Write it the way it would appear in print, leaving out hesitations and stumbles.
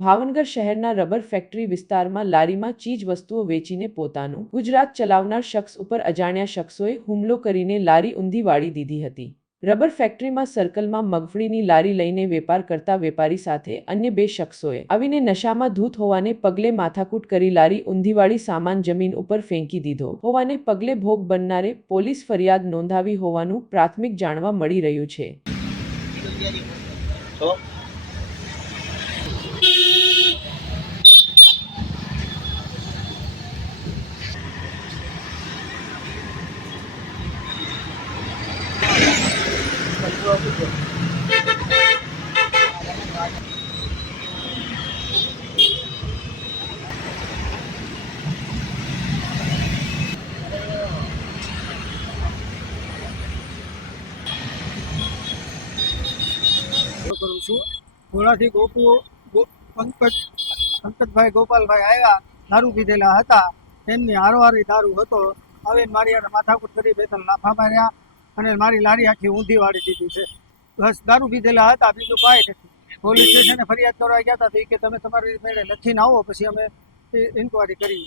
ભાવનગર શહેરના rubber factory વિસ્તારમાં લારીમાં ચીજ વસ્તુઓ વેચીને પોતાનું ગુજરાત ચલાવનાર શખ્સ ઉપર અજાણ્યા શખ્સોએ હુમલો કરીને લારી ઊંધી વાળી દીધી હતી। રબર ફેક્ટરીમાં સર્કલમાં મગફળીની લારી લઈને વેપાર કરતા વેપારી સાથે અન્ય બે શખ્સોએ આવીને નશામાં ધૂત હોવાને પગલે માથાકૂટ કરી લારી ઊંધી વાળી સામાન જમીન ઉપર ફેંકી દીધો હોવાને પગલે ભોગ બનનારે પોલીસ ફરિયાદ નોંધાવી હોવાનું પ્રાથમિક જાણવા મળી રહ્યું છે। કરું છું થોડાથી પંકજભાઈ ગોપાલભાઈ આવ્યા, દારૂ પીધેલા હતા, તેમની હારોહારી દારૂ હતો, આવીને મારી યાર માથાકૂટ કરી બે ત્રણ લાફા માર્યા અને મારી લારી આખી ઊંધી વાળી દીધી છે। બસ દારૂ પીધેલા હતા, બીજું કાંઈ નથી। પોલીસ સ્ટેશને ફરિયાદ કરવા ગયા હતા કે તમે તમારી મેળે લખીને આવો, પછી અમે ઇન્કવાયરી કરીએ।